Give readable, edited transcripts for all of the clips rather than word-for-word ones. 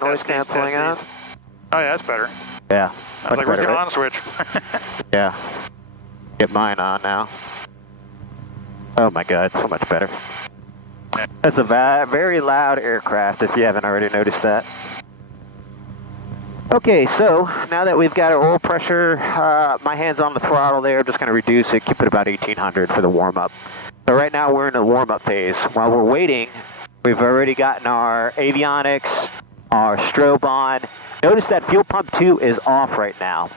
noise canceling on. Oh yeah, that's better. Yeah. I was like, where's the on switch? Yeah. Get mine on now. Oh my god, so much better. That's a very loud aircraft if you haven't already noticed that. Okay, so now that we've got our oil pressure, my hand's on the throttle there, I'm just going to reduce it, keep it about 1800 for the warm-up. So right now we're in the warm-up phase. While we're waiting, we've already gotten our avionics, our strobe on. Notice that fuel pump 2 is off right now.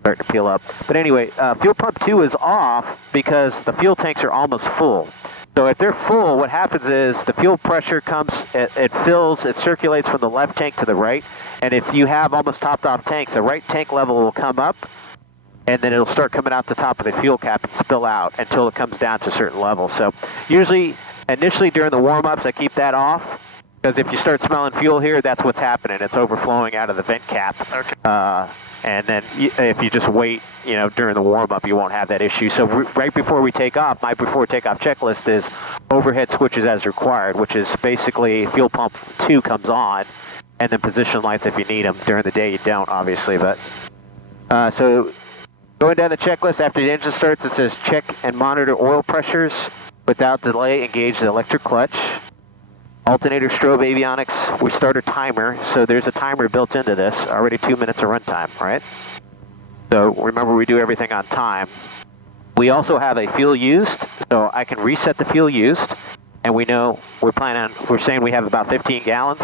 Starting to peel up. But anyway, fuel pump 2 is off because the fuel tanks are almost full. So if they're full, what happens is the fuel pressure comes, it fills, it circulates from the left tank to the right. And if you have almost topped off tanks, the right tank level will come up, and then it'll start coming out the top of the fuel cap and spill out until it comes down to a certain level. So usually, initially during the warm-ups, I keep that off, because if you start smelling fuel here, that's what's happening. It's overflowing out of the vent cap. Okay. And then if you just wait, you know, during the warm-up, you won't have that issue. So right before we take off, my before takeoff checklist is overhead switches as required, which is basically fuel pump 2 comes on, and then position lights if you need them. During the day, you don't, obviously. But so going down the checklist, after the engine starts, it says check and monitor oil pressures. Without delay, engage the electric clutch. Alternator, strobe, avionics, we start a timer, so there's a timer built into this, already 2 minutes of runtime, right? So remember, we do everything on time. We also have a fuel used, so I can reset the fuel used, and we know we're saying we have about 15 gallons.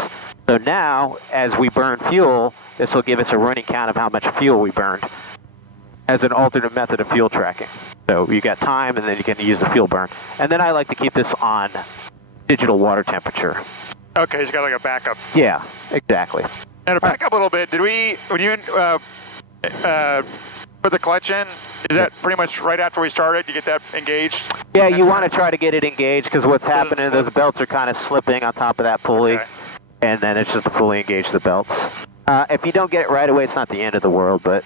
So now, as we burn fuel, this will give us a running count of how much fuel we burned as an alternate method of fuel tracking. So you got time, and then you can use the fuel burn. And then I like to keep this on digital water temperature. Okay, it's got like a backup. Yeah, exactly. And to back up a little bit, when you put the clutch in, is that pretty much right after we started, you get that engaged? Yeah, you want to try to get it engaged, because what's happening, those belts are kind of slipping on top of that pulley, okay. And then it's just to fully engage the belts. If you don't get it right away, it's not the end of the world, but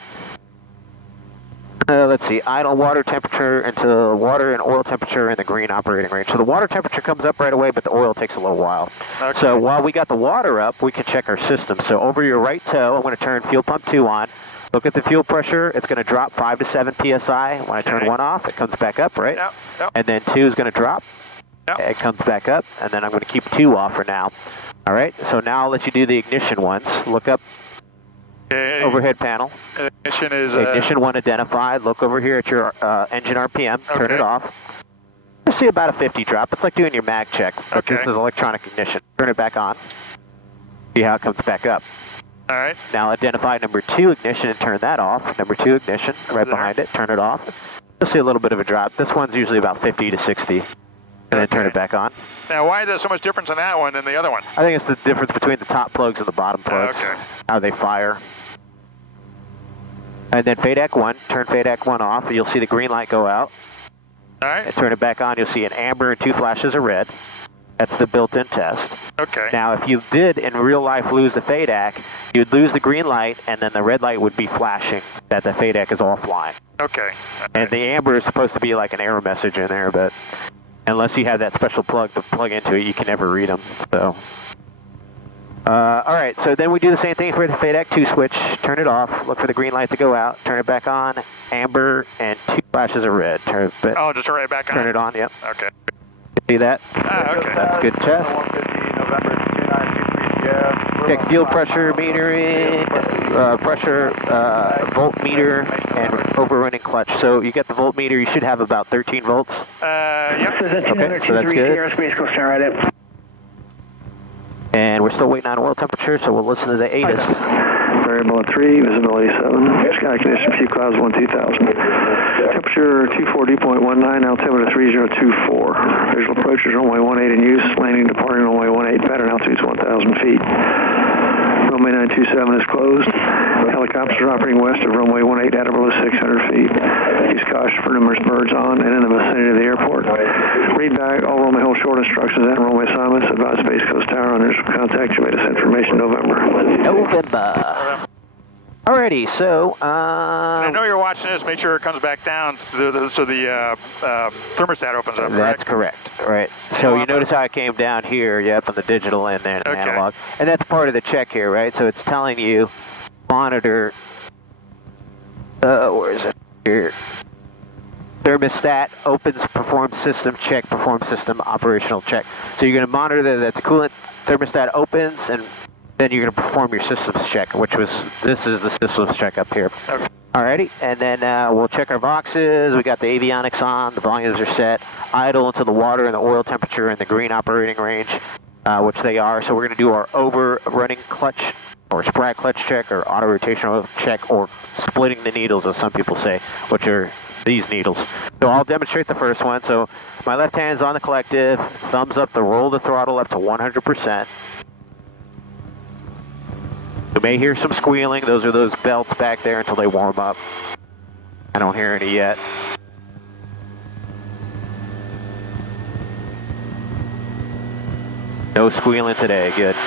let's see, idle water temperature into water and oil temperature in the green operating range. So the water temperature comes up right away, but the oil takes a little while. Okay. So while we got the water up, we can check our system. So over your right toe, I'm going to turn fuel pump 2 on. Look at the fuel pressure. It's going to drop 5 to 7 psi. When I turn 1 off, it comes back up, right? Yep. Yep. And then 2 is going to drop. Yep. It comes back up, and then I'm going to keep 2 off for now. All right, so now I'll let you do the ignition ones. Look up. Okay. Overhead panel. Ignition is... Ignition 1 identified. Look over here at your engine RPM. Turn okay. it off. You'll see about a 50 drop. It's like doing your mag check, but okay. This is electronic ignition. Turn it back on. See how it comes back up. All right. Now identify number 2 ignition and turn that off. Number 2 ignition, right behind it. Turn it off. You'll see a little bit of a drop. This one's usually about 50 to 60. And then turn it back on. Now, why is there so much difference in that one than the other one? I think it's the difference between the top plugs and the bottom plugs. Okay. How they fire. And then FADEC 1, turn FADEC 1 off, and you'll see the green light go out. All right. And turn it back on, you'll see an amber and 2 flashes of red. That's the built-in test. Okay. Now, if you did in real life lose the FADEC, you'd lose the green light, and then the red light would be flashing that the FADEC is offline. Okay. And the amber is supposed to be like an error message in there, but unless you have that special plug to plug into it, you can never read them. So, all right, so then we do the same thing for the FADEC 2 switch. Turn it off, look for the green light to go out, turn it back on, amber, and 2 flashes of red. Turn it, oh, just turn it back on? Turn it on, yep. Okay. See that? Okay. That's a good test. 150, November 2923, yeah. Check fuel pressure metering, pressure, voltmeter, and overrunning clutch. So you get the voltmeter, you should have about 13 volts. Yep. Okay, so that's good. Aerospace, go stand right in. And we're still waiting on oil temperature, so we'll listen to the ATIS. Variable at 3, visibility 7, sky condition, few clouds 1-2000. Temperature 240.19, altimeter 3024. Visual approach is runway 18 in use, landing departing runway 18, pattern altitude is 1,000 feet. Runway 927 is closed. Helicopters are operating west of runway 18 at or below 600 feet. Use caution for numerous birds on and in the vicinity of the airport. Read back all runway hold short instructions and runway assignments. Advise Space Coast Tower on initial contact. You made us information November. November. Alrighty, so I know you're watching this. Make sure it comes back down so the thermostat opens up. That's correct. Right. So you notice how I came down here, yep, on the digital and then analog. And that's part of the check here, right? So it's telling you monitor, where is it? Here. Thermostat opens, perform system check, perform system operational check. So you're going to monitor that the coolant thermostat opens, and then you're going to perform your systems check, this is the systems check up here. Okay. Alrighty, and then we'll check our boxes. We got the avionics on, the volumes are set, idle until the water and the oil temperature in the green operating range, which they are. So we're going to do our overrunning clutch, or sprag clutch check, or auto rotational check, or splitting the needles, as some people say, which are these needles. So I'll demonstrate the first one. So my left hand's on the collective, thumbs up to roll the throttle up to 100%. You may hear some squealing. Those are those belts back there until they warm up. I don't hear any yet. No squealing today, good.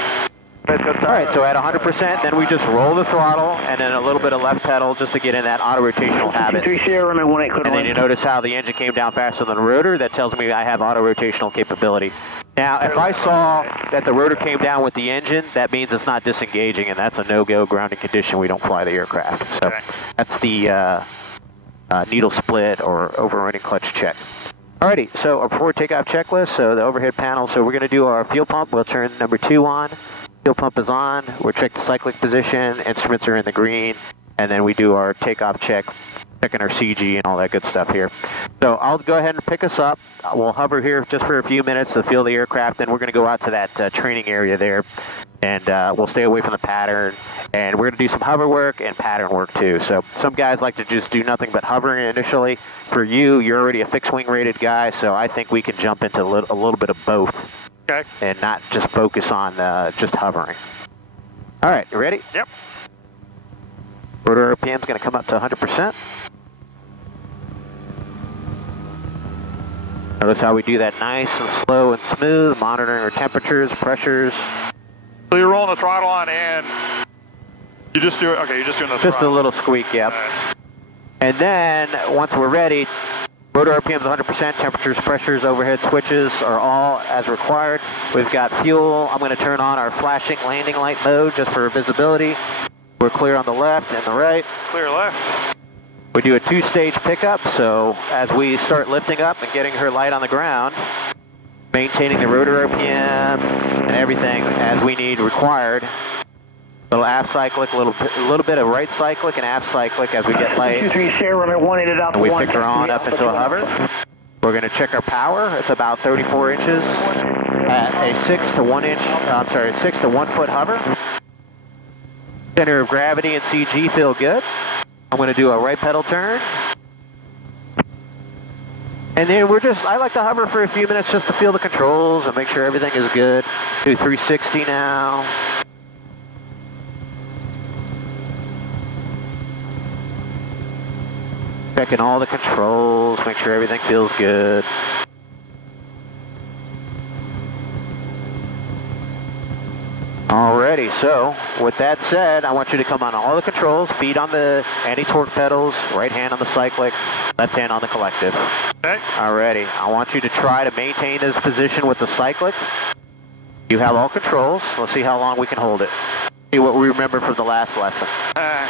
Alright, so at 100%, then we just roll the throttle and then a little bit of left pedal just to get in that auto rotational habit. And then you notice how the engine came down faster than the rotor. That tells me I have auto rotational capability. Now, if I saw that the rotor came down with the engine, that means it's not disengaging, and that's a no-go grounding condition. We don't fly the aircraft. So that's the needle split or overrunning clutch check. Alrighty, so our before takeoff checklist, so the overhead panel, so we're going to do our fuel pump. We'll turn number 2 on. Fuel pump is on. We'll check the cyclic position. Instruments are in the green. And then we do our takeoff check, checking our CG and all that good stuff here. So I'll go ahead and pick us up. We'll hover here just for a few minutes to feel the aircraft. Then we're going to go out to that training area there. And we'll stay away from the pattern. And we're going to do some hover work and pattern work too. So some guys like to just do nothing but hovering initially. For you, you're already a fixed wing rated guy. So I think we can jump into a little bit of both. Okay. And not just focus on just hovering. All right, you ready? Yep. Rotor RPM is going to come up to 100%. Notice how we do that nice and slow and smooth, monitoring our temperatures, pressures. So you're rolling the throttle on and you just do it, okay, you're just doing the throttle. Just a little squeak, yep. And then, once we're ready, rotor RPM is 100%, temperatures, pressures, overhead switches are all as required. We've got fuel. I'm going to turn on our flashing landing light mode just for visibility. We're clear on the left and the right. Clear left. We do a 2-stage pickup, so as we start lifting up and getting her light on the ground, maintaining the rotor RPM and everything as we need required. Little aft cyclic, a little bit of right cyclic and aft cyclic as we get light. 23 Sierra, runway 18 it up. And we pick her on up into a hover. We're going to check our power. It's about 34 inches at a 6 to 1 foot hover. Center of gravity and CG feel good. I'm going to do a right pedal turn. And then I like to hover for a few minutes just to feel the controls and make sure everything is good. Do 360 now. Checking all the controls, make sure everything feels good. Alrighty, so with that said, I want you to come on all the controls, feet on the anti-torque pedals, right hand on the cyclic, left hand on the collective. Okay. Alrighty, I want you to try to maintain this position with the cyclic. You have all controls. Let's see how long we can hold it. See what we remember from the last lesson. A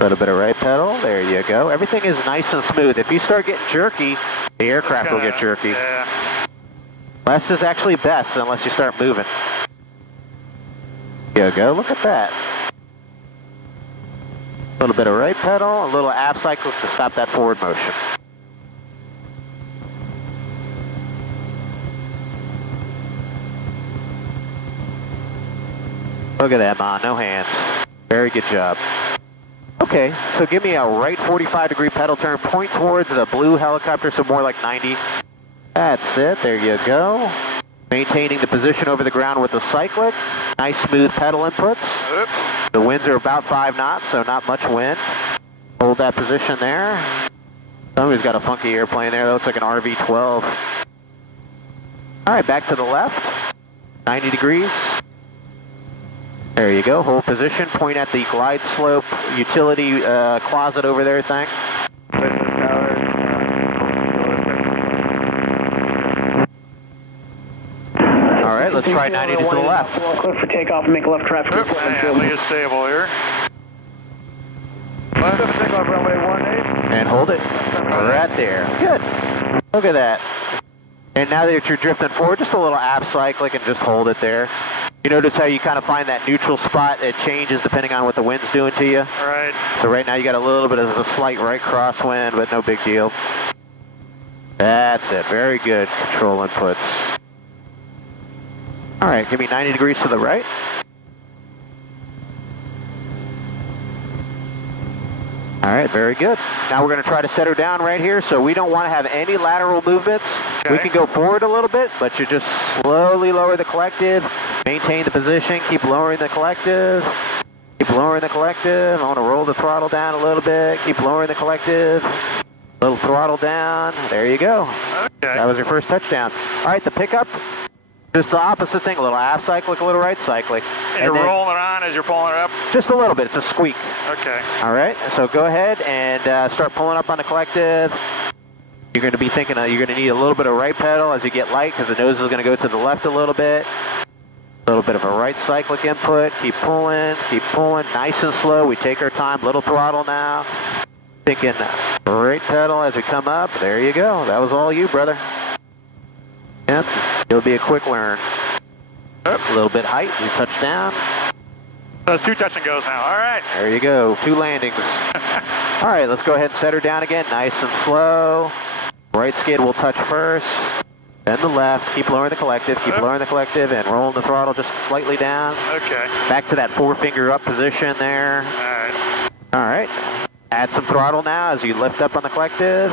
little bit of right pedal, there you go. Everything is nice and smooth. If you start getting jerky, the aircraft will get jerky. Yeah. Less is actually best unless you start moving. There you go, look at that. A little bit of right pedal, a little aft cyclic to stop that forward motion. Look at that, Ma, no hands. Very good job. Okay, so give me a right 45-degree pedal turn, point towards the blue helicopter, so more like 90. That's it, there you go. Maintaining the position over the ground with the cyclic. Nice smooth pedal inputs. Oops. The winds are about 5 knots, so not much wind. Hold that position there. Somebody's got a funky airplane there, that looks like an RV-12. All right, back to the left. 90 degrees. There you go, hold position, point at the glide slope utility closet over there thing. All right, let's try 90 to the left. Clear for takeoff and make a left traffic. And lead is stable here. Takeoff runway 18. And hold it right there. Good. Look at that. And now that you're drifting forward, just a little aft cyclic and just hold it there. You notice how you kind of find that neutral spot that changes depending on what the wind's doing to you? Right. So right now you got a little bit of a slight right crosswind, but no big deal. That's it. Very good control inputs. All right, give me 90 degrees to the right. All right, very good. Now we're going to try to set her down right here, so we don't want to have any lateral movements. Okay. We can go forward a little bit, but you just slowly lower the collective, maintain the position, keep lowering the collective, keep lowering the collective. I want to roll the throttle down a little bit, keep lowering the collective, little throttle down. There you go. Okay. That was your first touchdown. All right, the pickup. Just the opposite thing, a little aft cyclic, a little right cyclic. And you're rolling it on as you're pulling it up? Just a little bit, it's a squeak. Okay. All right, so go ahead and start pulling up on the collective. You're going to be thinking you're going to need a little bit of right pedal as you get light because the nose is going to go to the left a little bit. A little bit of a right cyclic input, keep pulling, nice and slow. We take our time, little throttle now. Thinking right pedal as we come up, there you go. That was all you, brother. Yep, it'll be a quick learn. A little bit height, you touch down. So it's 2 touch and goes now. All right. There you go, 2 landings. All right, let's go ahead and set her down again, nice and slow. Right skid will touch first, then the left. Keep lowering the collective, and rolling the throttle just slightly down. Okay. Back to that 4-finger up position there. All right. All right, add some throttle now as you lift up on the collective.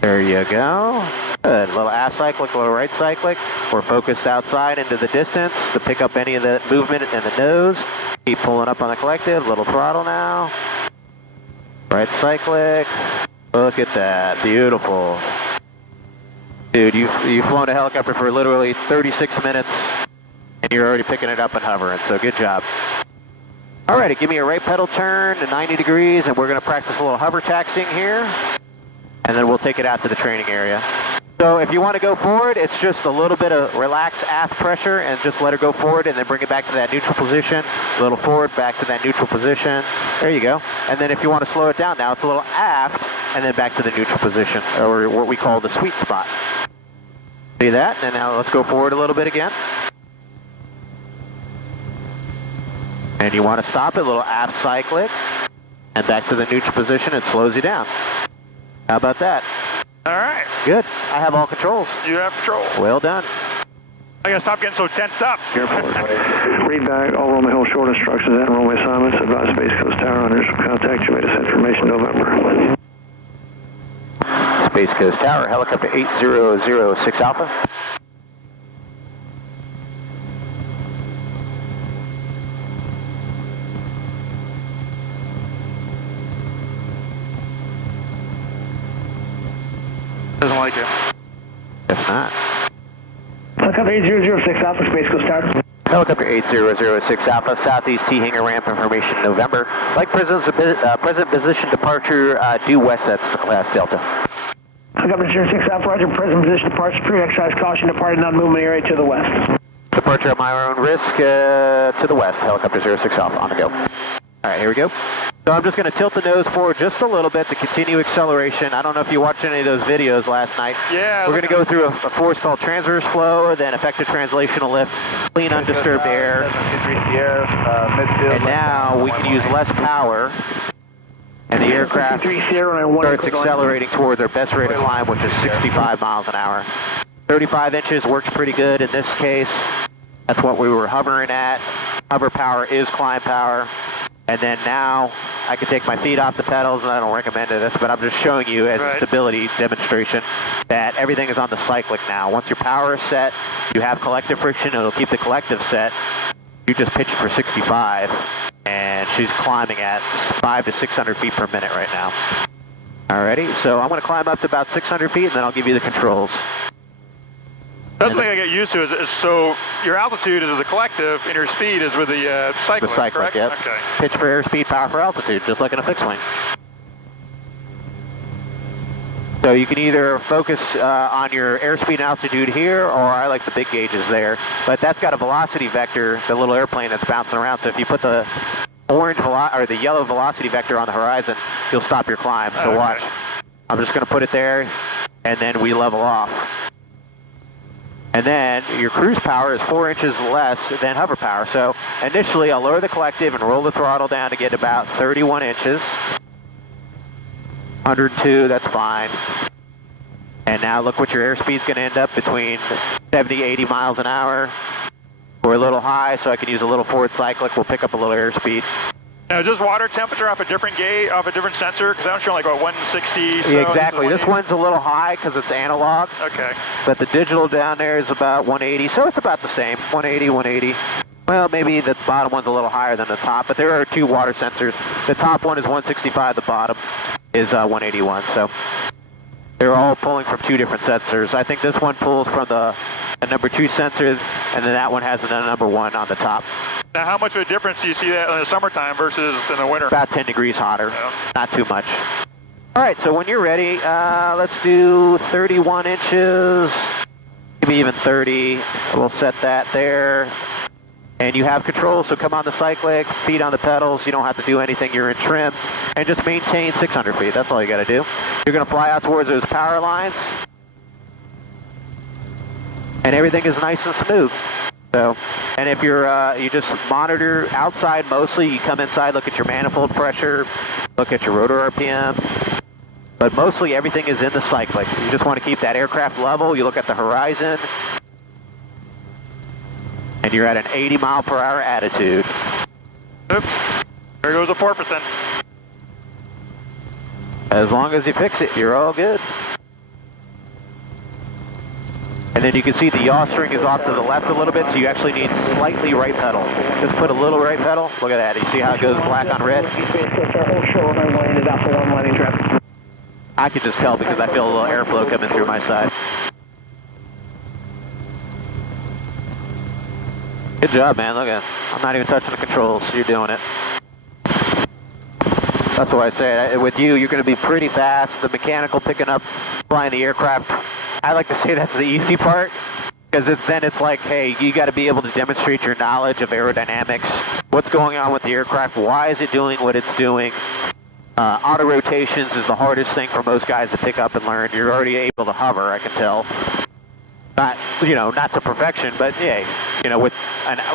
There you go. Good. A little aft cyclic, a little right cyclic. We're focused outside into the distance to pick up any of the movement in the nose. Keep pulling up on the collective. Little throttle now. Right cyclic. Look at that. Beautiful. Dude, you've flown a helicopter for literally 36 minutes and you're already picking it up and hovering, so good job. Alrighty, give me a right pedal turn to 90 degrees and we're going to practice a little hover taxiing here. And then we'll take it out to the training area. So if you want to go forward, it's just a little bit of relaxed aft pressure and just let her go forward and then bring it back to that neutral position. A little forward, back to that neutral position. There you go. And then if you want to slow it down, now it's a little aft and then back to the neutral position, or what we call the sweet spot. See that? And now let's go forward a little bit again. And you want to stop it, a little aft cyclic, and back to the neutral position. It slows you down. How about that? All right. Good. I have all controls. You have control. Well done. I gotta stop getting so tensed up. Read back all runway hold short instructions and runway assignments. Advise Space Coast Tower owners will contact you. Latest information November. Space Coast Tower, helicopter 8006 Alpha. Doesn't like it. If not. Helicopter 8006 Alpha, Space Coast Tower. Helicopter 8006 Alpha, Southeast T hangar ramp information November. Like present position departure due west, that's Delta. Helicopter 06 Alpha, roger, present position departure, pre-exercise caution, departing non-movement area to the west. Departure at my own risk to the west, helicopter 06 Alpha, on the go. All right, here we go. So I'm just going to tilt the nose forward just a little bit to continue acceleration. I don't know if you watched any of those videos last night. Yeah. We're going to go through a force called transverse flow, then effective translational lift, clean undisturbed air. And now we can use less power. And the aircraft starts accelerating towards our best rate of climb, which is 65 miles an hour. 35 inches works pretty good in this case. That's what we were hovering at. Hover power is climb power. And then now I can take my feet off the pedals, and I don't recommend this, but I'm just showing you as a stability demonstration that everything is on the cyclic now. Once your power is set, you have collective friction, it'll keep the collective set. You just pitch it for 65, and she's climbing at 500 to 600 feet per minute right now. Alrighty, so I'm going to climb up to about 600 feet, and then I'll give you the controls. That's the thing I get used to is so your altitude is with the collective and your speed is with the cyclic, The cyclic, correct? yep. Okay. Pitch for airspeed, power for altitude, just like in a fixed wing. So you can either focus on your airspeed and altitude here, or I like the big gauges there. But that's got a velocity vector, the little airplane that's bouncing around. So if you put the or the yellow velocity vector on the horizon, you'll stop your climb. So watch. I'm just going to put it there, and then we level off. And then your cruise power is 4 inches less than hover power. So initially I'll lower the collective and roll the throttle down to get about 31 inches. 102, that's fine. And now look what your airspeed's going to end up between 70, 80 miles an hour. We're a little high, so I can use a little forward cyclic. We'll pick up a little airspeed. Now, is this water temperature off a different gauge, off a different sensor? Because I'm showing like what, 160. So yeah, exactly. This one's a little high because it's analog. Okay. But the digital down there is about 180, so it's about the same. 180, 180. Well, maybe the bottom one's a little higher than the top, but there are two water sensors. The top one is 165, the bottom is 181. So they're all pulling from two different sensors. I think this one pulls from the number 2 sensor, and then that one has the number 1 on the top. Now, how much of a difference do you see that in the summertime versus in the winter? About 10 degrees hotter, Yeah. Not too much. All right, so when you're ready, let's do 31 inches, maybe even 30. We'll set that there. And you have control, so come on the cyclic, feet on the pedals. You don't have to do anything. You're in trim. And just maintain 600 feet. That's all you got to do. You're going to fly out towards those power lines. And everything is nice and smooth. So, and if you're, you just monitor outside mostly, you come inside, look at your manifold pressure, look at your rotor RPM. But mostly everything is in the cyclic. You just want to keep that aircraft level. You look at the horizon. And you're at an 80 mile per hour attitude. Oops. There goes a 4%. As long as you fix it, you're all good. And then you can see the yaw string is off to the left a little bit, so you actually need slightly right pedal. Just put a little right pedal. Look at that. You see how it goes black on red? I can just tell because I feel a little airflow coming through my side. Good job, man. Look at it. I'm not even touching the controls. You're doing it. That's why I say with you, you're going to be pretty fast. The mechanical picking up, flying the aircraft. I like to say that's the easy part because then it's like, hey, you got to be able to demonstrate your knowledge of aerodynamics. What's going on with the aircraft? Why is it doing what it's doing? Auto rotations is the hardest thing for most guys to pick up and learn. You're already able to hover, I can tell. Not, you know, not to perfection, but yeah, you know, with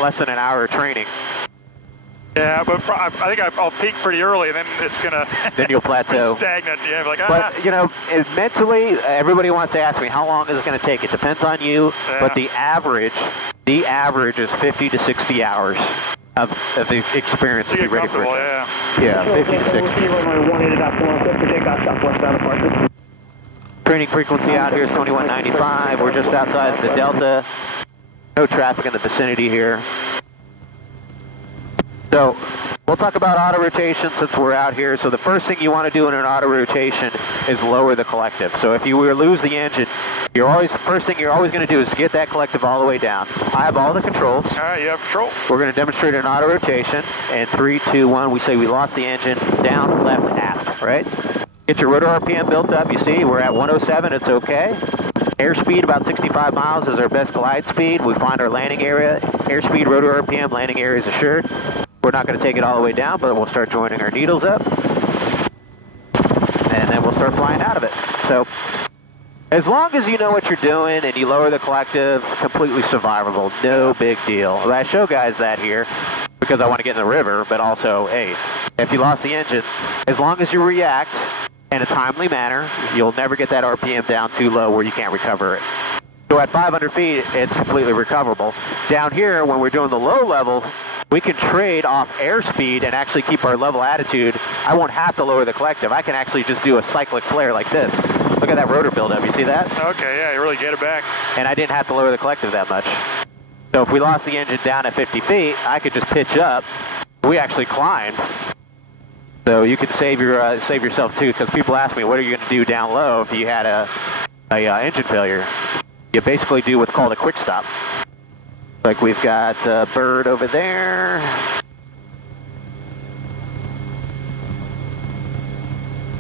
less than an hour of training. Yeah, but I think I'll peak pretty early, and then it's gonna. Then you'll plateau. Stagnant. Yeah, like But you know, mentally, everybody wants to ask me how long is it going to take. It depends on you, but the average is 50 to 60 hours of the experience to be ready for it. Yeah, 50 to 60. Training frequency out here is 2195. We're just outside the Delta. No traffic in the vicinity here. So we'll talk about auto rotation since we're out here. So the first thing you want to do in an auto rotation is lower the collective. So if you were to lose the engine, the first thing you're always going to do is get that collective all the way down. I have all the controls. All right, you have control. We're going to demonstrate an auto rotation. And 3, 2, 1, we say we lost the engine, down, left, aft, right? Get your rotor RPM built up. You see, we're at 107. It's okay. Airspeed, about 65 miles is our best glide speed. We find our landing area. Airspeed, rotor RPM, landing area is assured. We're not going to take it all the way down, but we'll start joining our needles up. And then we'll start flying out of it. So, as long as you know what you're doing and you lower the collective, completely survivable. No big deal. I show guys that here because I want to get in the river, but also, hey, if you lost the engine, as long as you react in a timely manner, you'll never get that RPM down too low where you can't recover it. So at 500 feet, it's completely recoverable. Down here, when we're doing the low level, we can trade off airspeed and actually keep our level attitude. I won't have to lower the collective. I can actually just do a cyclic flare like this. Look at that rotor buildup. You see that? Okay, yeah, you really get it back. And I didn't have to lower the collective that much. So if we lost the engine down at 50 feet, I could just pitch up. We actually climbed. So you could save yourself too, because people ask me, what are you going to do down low if you had a engine failure? you basically do what's called a quick stop. Like we've got Bird over there.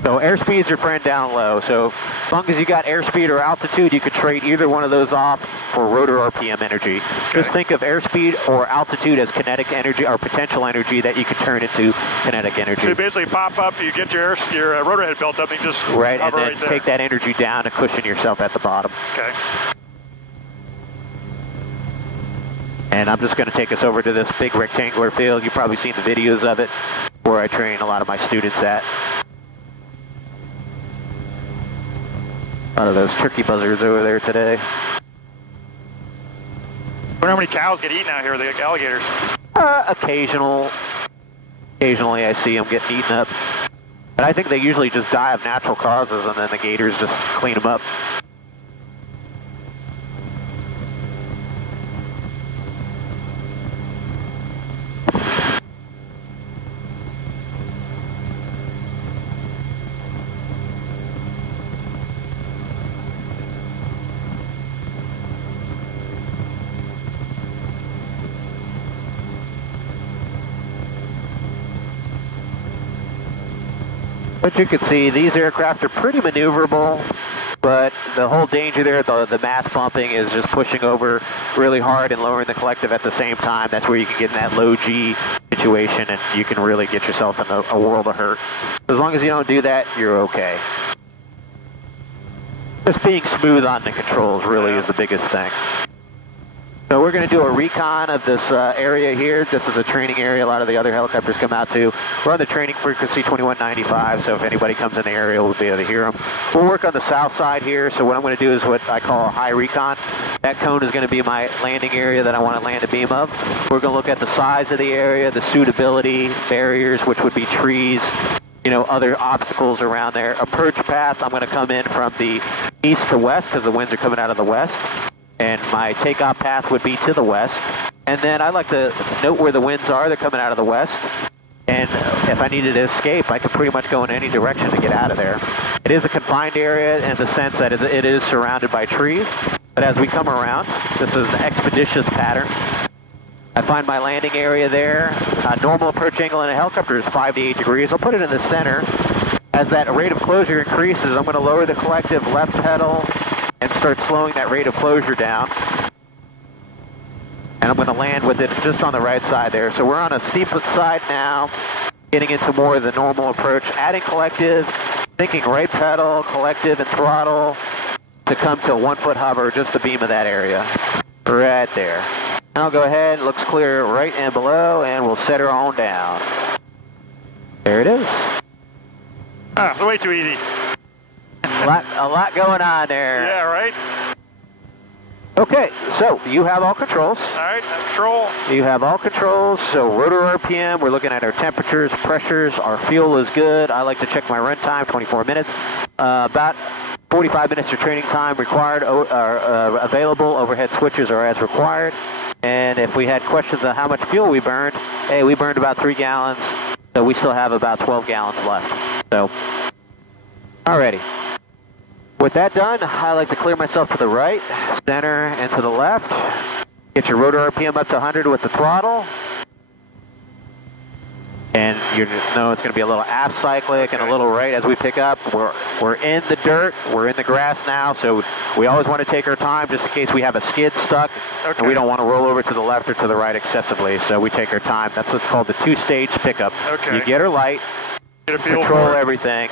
So airspeed's your friend down low. So as long as you got airspeed or altitude, you could trade either one of those off for rotor RPM energy. Okay. Just think of airspeed or altitude as kinetic energy or potential energy that you could turn into kinetic energy. So you basically pop up, you get your rotor head built up, and you just right, and then right there. take that energy down to cushion yourself at the bottom. Okay. And I'm just going to take us over to this big rectangular field. You've probably seen the videos of it, where I train a lot of my students at. A lot of those turkey buzzards over there today. I wonder how many cows get eaten out here, the alligators. Occasionally I see them getting eaten up. But I think they usually just die of natural causes and then the gators just clean them up. But you can see these aircraft are pretty maneuverable, but the whole danger there, the mass bumping is just pushing over really hard and lowering the collective at the same time. That's where you can get in that low G situation and you can really get yourself in a world of hurt. As long as you don't do that, you're okay. Just being smooth on the controls really is the biggest thing. So we're going to do a recon of this area here. This is a training area a lot of the other helicopters come out to. We're on the training frequency 2195, so if anybody comes in the area, we'll be able to hear them. We'll work on the south side here, so what I'm going to do is what I call a high recon. That cone is going to be my landing area that I want to land a beam of. We're going to look at the size of the area, the suitability, barriers, which would be trees, you know, other obstacles around there. Approach path, I'm going to come in from the east to west because the winds are coming out of the west. And my takeoff path would be to the west. And then I like to note where the winds are. They're coming out of the west. And if I needed to escape, I could pretty much go in any direction to get out of there. It is a confined area in the sense that it is surrounded by trees. But as we come around, this is an expeditious pattern. I find my landing area there. Normal approach angle in a helicopter is 5 to 8 degrees. I'll put it in the center. As that rate of closure increases, I'm going to lower the collective left pedal and start slowing that rate of closure down. And I'm going to land with it just on the right side there. So we're on a steep side now, getting into more of the normal approach, adding collective, thinking right pedal, collective, and throttle to come to a 1 foot hover, just the beam of that area. Right there. And I'll go ahead, looks clear right and below, and we'll set her on down. There it is. Ah, it's way too easy. A lot going on there. Yeah, right? Okay, so you have all controls. All right, control. You have all controls, so rotor RPM, we're looking at our temperatures, pressures, our fuel is good. I like to check my run time, 24 minutes. About 45 minutes of training time required, available, overhead switches are as required. And if we had questions on how much fuel we burned, hey, we burned about 3 gallons, so we still have about 12 gallons left. So, alrighty. With that done, I like to clear myself to the right, center, and to the left. Get your rotor RPM up to 100 with the throttle. And you just know it's going to be a little aft cyclic and a little right as we pick up. We're in the dirt, we're in the grass now, so we always want to take our time just in case we have a skid stuck. Okay. And we don't want to roll over to the left or to the right excessively, so we take our time. That's what's called the two-stage pickup. Okay. You get her light, Get a feel control for it. everything,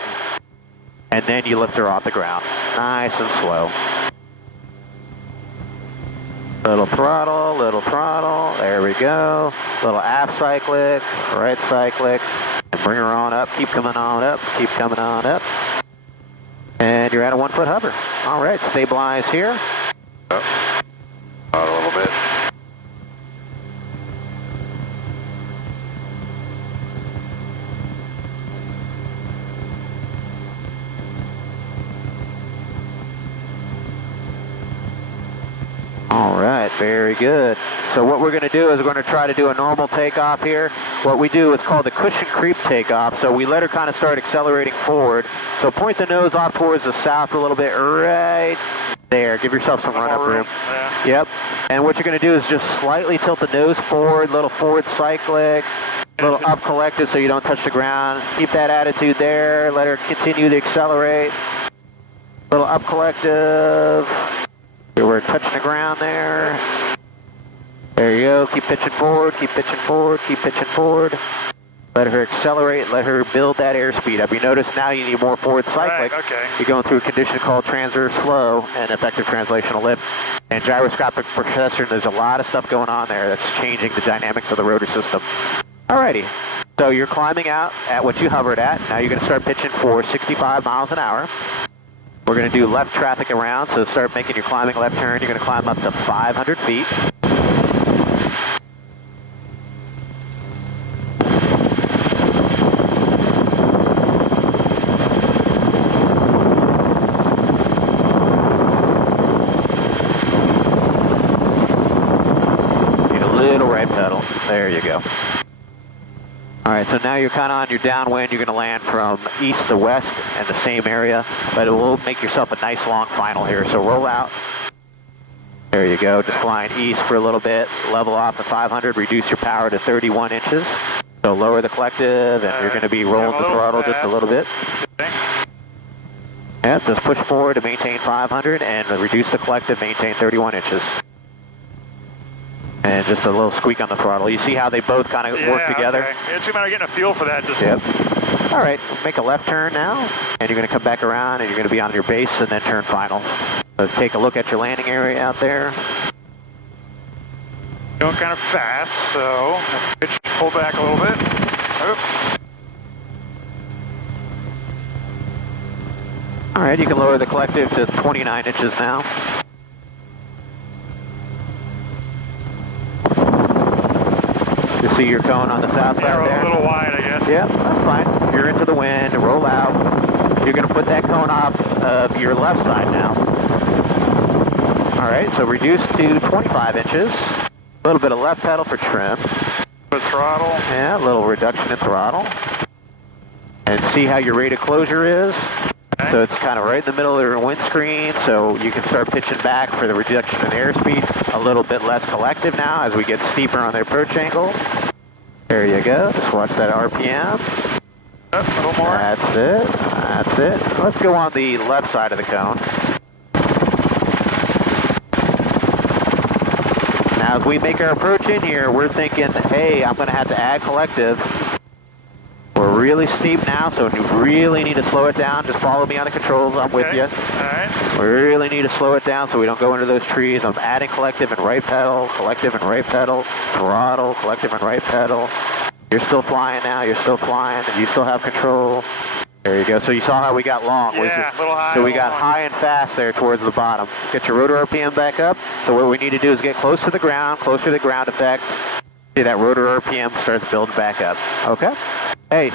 and then you lift her off the ground. Nice and slow. Little throttle, there we go. Little aft cyclic, right cyclic, and bring her on up, keep coming on up, keep coming on up. And you're at a 1 foot hover. All right, stabilize here. Out a little bit. All right, very good. So what we're going to do is we're going to try to do a normal takeoff here. What we do is called the cushion creep takeoff. So we let her kind of start accelerating forward. So point the nose off towards the south a little bit, right There, give yourself some run-up room. Yeah. Yep. And what you're going to do is just slightly tilt the nose forward, little forward cyclic, little up collective so you don't touch the ground. Keep that attitude there. Let her continue to accelerate. Little up collective. We're touching the ground there. There you go. Keep pitching forward, keep pitching forward, keep pitching forward. Let her accelerate, let her build that airspeed up. You notice now you need more forward cyclic. Right, okay. You're going through a condition called transverse flow and effective translational lift and gyroscopic precession. There's a lot of stuff going on there that's changing the dynamics of the rotor system. Alrighty, so you're climbing out at what you hovered at. Now you're going to start pitching for 65 miles an hour. We're going to do left traffic around, so start making your climbing left turn. You're going to climb up to 500 feet. There you go. All right, so now you're kind of on your downwind. You're going to land from east to west in the same area, but it will make yourself a nice long final here. So roll out. There you go, just flying east for a little bit. Level off at 500, reduce your power to 31 inches. So lower the collective, and you're going to be rolling the throttle just a little bit. Yeah, just push forward to maintain 500 and reduce the collective, maintain 31 inches. And just a little squeak on the throttle. You see how they both kind of work together? Okay. It's a matter of getting a feel for that. Just yep. All right, make a left turn now, and you're going to come back around, and you're going to be on your base, and then turn final. So take a look at your landing area out there. Going kind of fast, so pitch, pull back a little bit. Oop. All right, you can lower the collective to 29 inches now. You see your cone on the south side there? A little wide, I guess. Yeah, that's fine. You're into the wind, roll out. You're going to put that cone off of your left side now. All right, so reduce to 25 inches. A little bit of left pedal for trim. The throttle. Yeah, a little reduction in throttle. And see how your rate of closure is. Okay. So it's kind of right in the middle of your windscreen, so you can start pitching back for the reduction in airspeed. A little bit less collective now as we get steeper on the approach angle. There you go, just watch that RPM. A little more. That's it, that's it. Let's go on the left side of the cone. Now as we make our approach in here, we're thinking, hey, I'm going to have to add collective. We're really steep now, so you really need to slow it down. Just follow me on the controls, I'm with you. All right. We really need to slow it down so we don't go into those trees. I'm adding collective and right pedal, collective and right pedal, throttle, collective and right pedal. You're still flying now, you're still flying, and you still have control. There you go. So you saw how we got long. Yeah, a little high. So we got high and fast there towards the bottom. Get your rotor RPM back up. So what we need to do is get close to the ground, closer to the ground effect. See that rotor RPM starts building back up. Okay? Hey,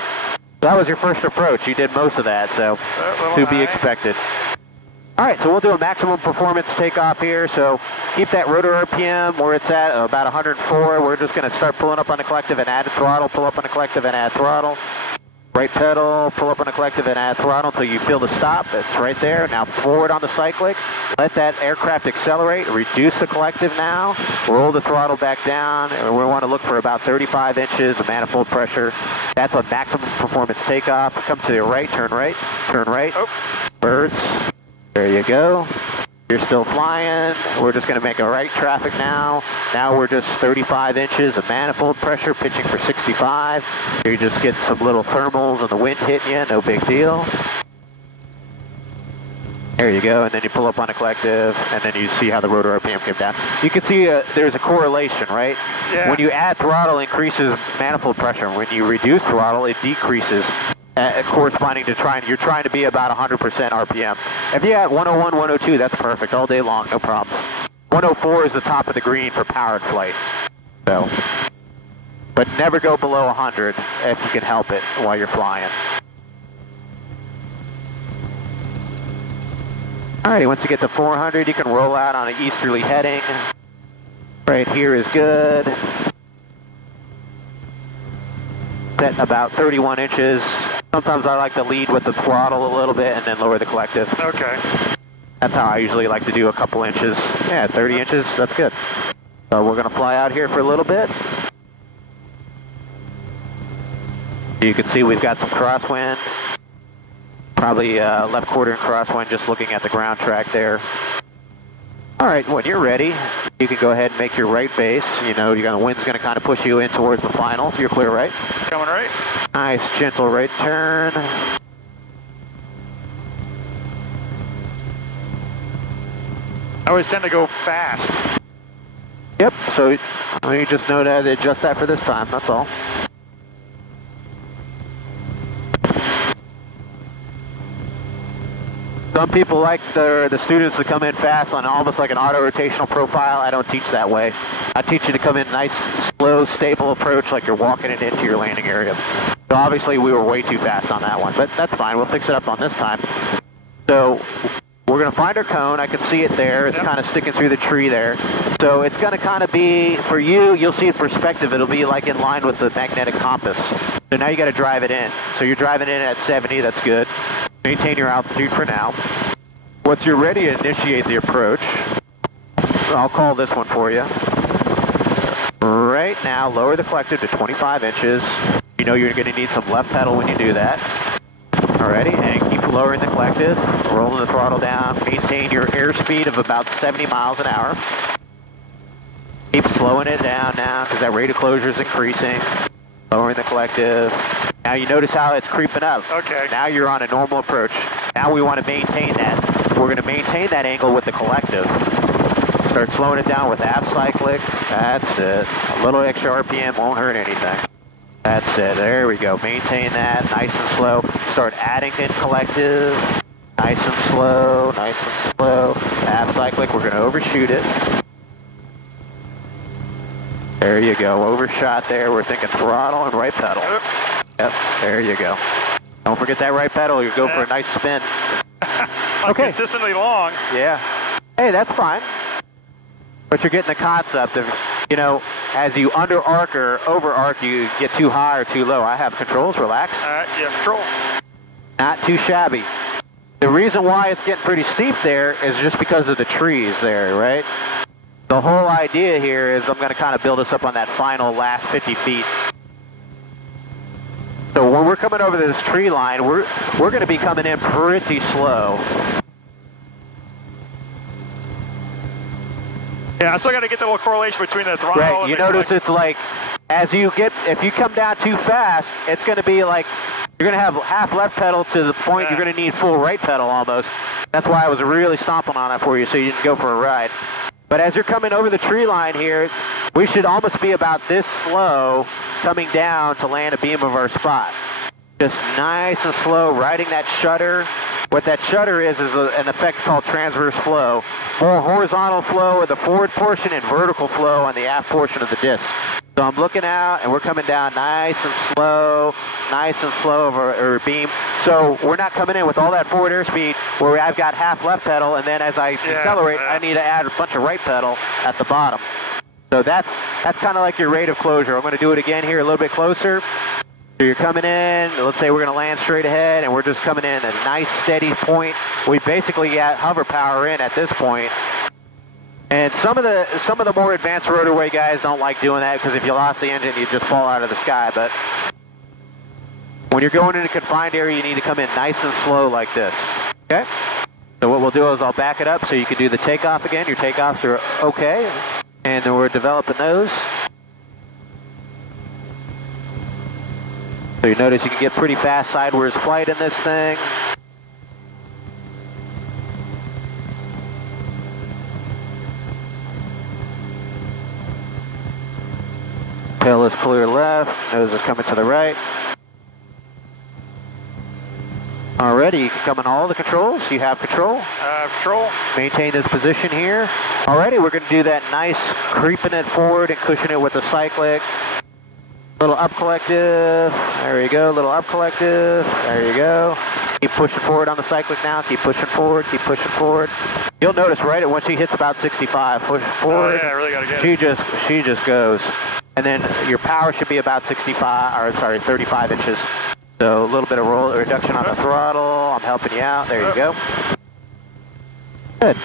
that was your first approach. You did most of that, so to be expected. All right, so we'll do a maximum performance takeoff here. So keep that rotor RPM where it's at, about 104. We're just going to start pulling up on the collective and add throttle, pull up on the collective and add throttle. Right pedal, pull up on the collective and add throttle until you feel the stop. That's right there. Now forward on the cyclic. Let that aircraft accelerate. Reduce the collective now. Roll the throttle back down. And we want to look for about 35 inches of manifold pressure. That's a maximum performance takeoff. Come to the right, turn right, turn right. Oh. Birds. There you go. You're still flying. We're just going to make a right traffic now. Now we're just 35 inches of manifold pressure, pitching for 65. You just get some little thermals and the wind hitting you, no big deal. There you go, and then you pull up on a collective, and then you see how the rotor RPM came down. You can see there's a correlation, right? Yeah. When you add throttle, it increases manifold pressure. When you reduce throttle, it decreases. Corresponding to you're trying to be about 100% RPM. If you have 101, 102, that's perfect all day long, no problems. 104 is the top of the green for powered flight. So, but never go below 100 if you can help it while you're flying. Alrighty, once you get to 400, you can roll out on an easterly heading. Right here is good. Set about 31 inches. Sometimes I like to lead with the throttle a little bit and then lower the collective. Okay. That's how I usually like to do a couple inches. Yeah, 30 inches, that's good. So we're gonna fly out here for a little bit. You can see we've got some crosswind. Probably left quartering crosswind just looking at the ground track there. All right, when you're ready, you can go ahead and make your right base. You know, the wind's gonna kind of push you in towards the final. You're clear right. Coming right. Nice, gentle right turn. I always tend to go fast. Yep, so you just know to adjust that for this time, that's all. Some people like the students to come in fast on almost like an auto-rotational profile. I don't teach that way. I teach you to come in nice, slow, stable approach like you're walking it into your landing area. So obviously we were way too fast on that one, but that's fine. We'll fix it up on this time. So we're going to find our cone. I can see it there. It's kind of sticking through the tree there. So it's going to kind of be, for you, you'll see in perspective, it'll be like in line with the magnetic compass. So now you got to drive it in. So you're driving in at 70, that's good. Maintain your altitude for now. Once you're ready to initiate the approach, I'll call this one for you. Right now, lower the collective to 25 inches. You know you're going to need some left pedal when you do that. Alrighty, and keep lowering the collective, rolling the throttle down, maintain your airspeed of about 70 miles an hour. Keep slowing it down now because that rate of closure is increasing. Lowering the collective. Now you notice how it's creeping up. Okay. Now you're on a normal approach. Now we want to maintain that. We're going to maintain that angle with the collective. Start slowing it down with aft cyclic. That's it. A little extra RPM won't hurt anything. That's it. There we go. Maintain that. Nice and slow. Start adding in collective. Nice and slow. Nice and slow. Aft cyclic. We're going to overshoot it. There you go. Overshot there. We're thinking throttle and right pedal. Yep. There you go. Don't forget that right pedal. You go for a nice spin. Okay. Consistently long. Yeah. Hey, that's fine. But you're getting the concept of, you know, as you under arc or over arc, you get too high or too low. I have controls. Relax. All right. Yeah, control. Not too shabby. The reason why it's getting pretty steep there is just because of the trees there, right? The whole idea here is I'm going to kind of build us up on that final last 50 feet. So when we're coming over this tree line, we're going to be coming in pretty slow. Yeah, I still got to get the little correlation between the throttle right, and you notice it's like, if you come down too fast, it's going to be like, you're going to have half left pedal to the point you're going to need full right pedal almost. That's why I was really stomping on it for you so you didn't go for a ride. But as you're coming over the tree line here, we should almost be about this slow coming down to land a beam of our spot. Just nice and slow, riding that shutter. What that shutter is an effect called transverse flow. More horizontal flow of the forward portion and vertical flow on the aft portion of the disc. So I'm looking out and we're coming down nice and slow over a beam. So we're not coming in with all that forward airspeed where I've got half left pedal, and then as I accelerate, I need to add a bunch of right pedal at the bottom. So that's kind of like your rate of closure. I'm going to do it again here a little bit closer. So you're coming in, let's say we're going to land straight ahead, and we're just coming in at a nice steady point. We basically got hover power in at this point. And some of the more advanced rotorway guys don't like doing that because if you lost the engine, you'd just fall out of the sky. But when you're going in a confined area, you need to come in nice and slow like this. Okay? So what we'll do is I'll back it up so you can do the takeoff again. Your takeoffs are okay. And then we're developing those. So you notice you can get pretty fast sideways flight in this thing. Tail is clear left, nose is coming to the right. Alrighty, you can come in all the controls. You have control. Control. Maintain this position here. Alrighty, we're going to do that nice creeping it forward and cushion it with the cyclic. Little up collective. There you go. Little up collective. There you go. Keep pushing forward on the cyclic now. Keep pushing forward. Keep pushing forward. You'll notice right when she hits about 65, push forward. Oh, yeah, I really got to get it. She just goes. And then your power should be about 35 inches. So a little bit of roll reduction on the throttle. I'm helping you out. There you go. Good.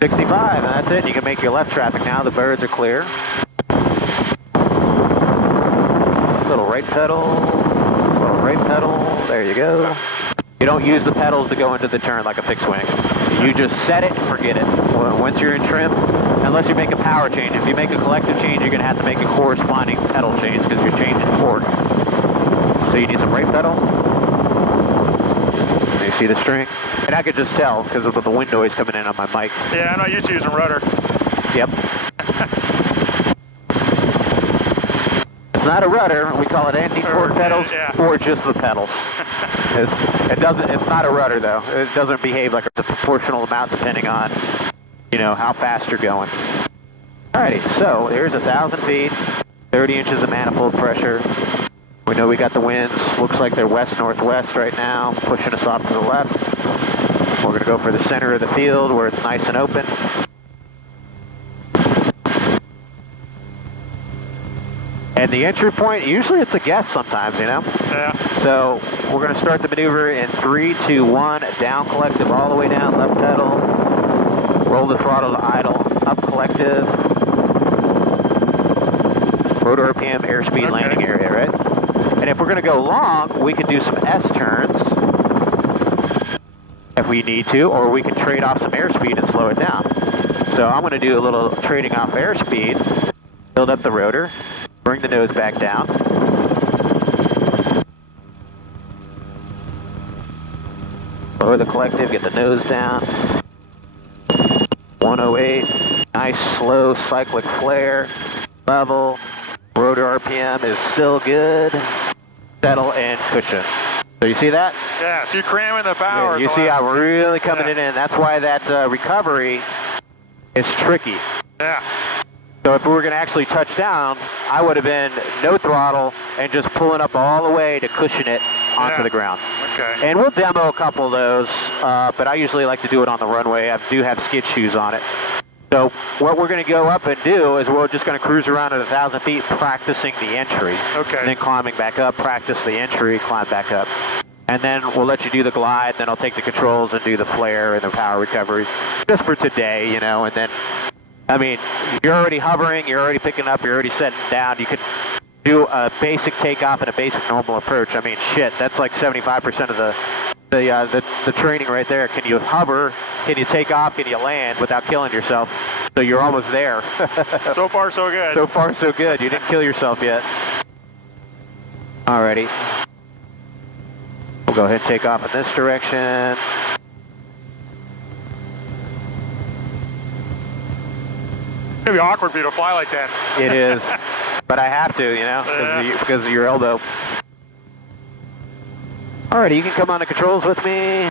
65, and that's it. You can make your left traffic now. The birds are clear. Little right pedal, little right pedal. There you go. You don't use the pedals to go into the turn like a fixed wing. You just set it and forget it. Once you're in trim, unless you make a power change. If you make a collective change, you're going to have to make a corresponding pedal change because you're changing torque. So you need some right pedal. You see the string? And I could just tell because of the wind noise coming in on my mic. Yeah, I'm not used to using rudder. Yep. It's not a rudder. We call it anti-torque pedals, or just the pedals. It's not a rudder though. It doesn't behave like a proportional amount depending on, you know, how fast you're going. Alrighty, so here's 1,000 feet, 30 inches of manifold pressure. We know we got the winds. Looks like they're west-northwest right now, pushing us off to the left. We're going to go for the center of the field where it's nice and open. And the entry point, usually it's a guess sometimes, you know? Yeah. So we're going to start the maneuver in 3, 2, 1, down collective all the way down, left pedal. Roll the throttle to idle, up collective. Rotor RPM, airspeed, landing area, right? And if we're going to go long, we can do some S turns if we need to, or we can trade off some airspeed and slow it down. So I'm going to do a little trading off airspeed, build up the rotor, bring the nose back down. Lower the collective, get the nose down. 108, nice slow cyclic flare, level. Rotor RPM is still good. Settle and cushion. So you see that? Yeah, so you're cramming the power. Yeah, you see how we're really coming it in. That's why that recovery is tricky. Yeah. So if we were going to actually touch down, I would have been no throttle and just pulling up all the way to cushion it onto the ground. Okay. And we'll demo a couple of those, but I usually like to do it on the runway. I do have skid shoes on it. So what we're going to go up and do is we're just going to cruise around at 1,000 feet practicing the entry. Okay. And then climbing back up, practice the entry, climb back up. And then we'll let you do the glide, then I'll take the controls and do the flare and the power recovery just for today, you know, and then, I mean, you're already hovering, you're already picking up, you're already setting down. You could do a basic takeoff and a basic normal approach. I mean, shit, that's like 75% of the training right there. Can you hover? Can you take off? Can you land without killing yourself? So you're almost there. So far, so good. So far, so good. You didn't kill yourself yet. Alrighty. We'll go ahead and take off in this direction. It's gonna be awkward for you to fly like that. It is, but I have to, you know, because of your elbow. Alrighty, you can come on the controls with me.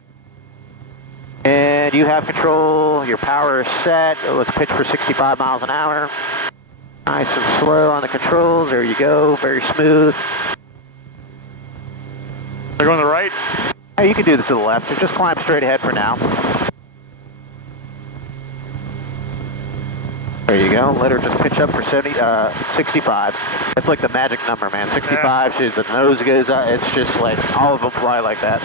And you have control, your power is set. Let's pitch for 65 miles an hour. Nice and slow on the controls, there you go, very smooth. Are you going to the right? Hey, you can do this to the left, just climb straight ahead for now. There you go, let her just pitch up for 65. That's like the magic number, man. 65, yeah. The nose goes up, it's just like, all of them fly like that.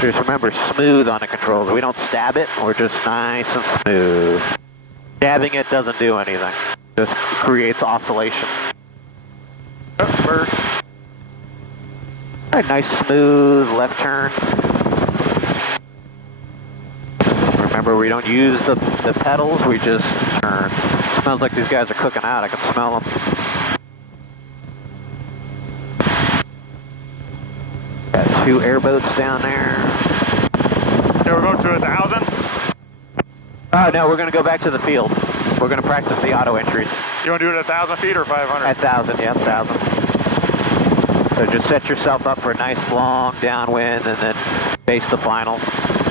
Just remember, smooth on the controls. We don't stab it, we're just nice and smooth. Stabbing it doesn't do anything, just creates oscillation. Bird. All right, nice smooth left turn. Remember, we don't use the pedals, we just turn. Smells like these guys are cooking out, I can smell them. Got 2 airboats down there. Okay, we're going to 1,000? Oh, no, we're going to go back to the field. We're going to practice the auto entries. You want to do it at 1,000 feet or 500? At 1,000, yeah, 1,000. So just set yourself up for a nice long downwind and then face the final.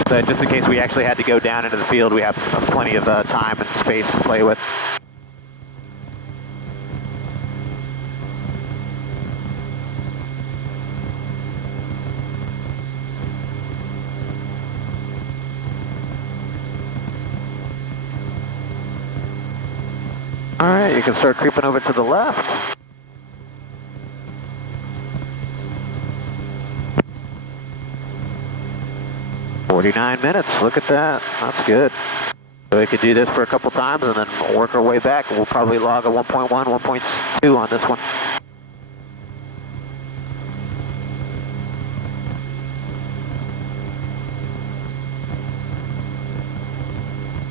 So just in case we actually had to go down into the field, we have plenty of time and space to play with. All right, you can start creeping over to the left. 49 minutes, look at that, that's good. So we could do this for a couple times and then work our way back. We'll probably log a 1.1, 1.2 on this one.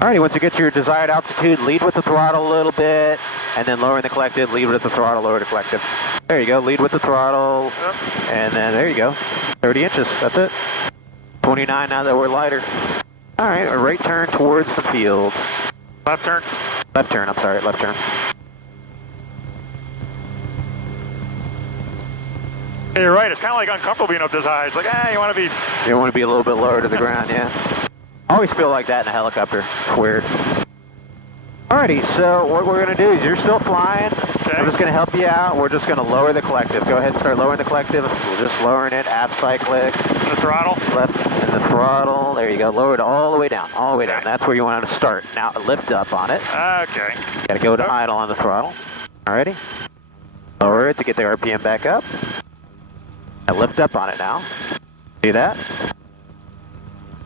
Alrighty, once you get to your desired altitude, lead with the throttle a little bit, and then lowering the collective, lead with the throttle, lower the collective. There you go, lead with the throttle, and then there you go, 30 inches, that's it. 29 now that we're lighter. Alright, a right turn towards the field. Left turn? Left turn, I'm sorry, left turn. Yeah, you're right, it's kind of like uncomfortable being up this high. It's like, you want to be... You want to be a little bit lower to the ground, yeah. I always feel like that in a helicopter. It's weird. Alrighty, so what we're going to do is you're still flying. Okay. I'm just going to help you out. We're just going to lower the collective. Go ahead and start lowering the collective. We're just lowering it, app cyclic. The throttle? Left and the throttle. There you go. Lower it all the way down. All the way down. That's where you want to start. Now lift up on it. Okay. Got to go to idle on the throttle. Alrighty. Lower it to get the RPM back up. Now lift up on it now. See that?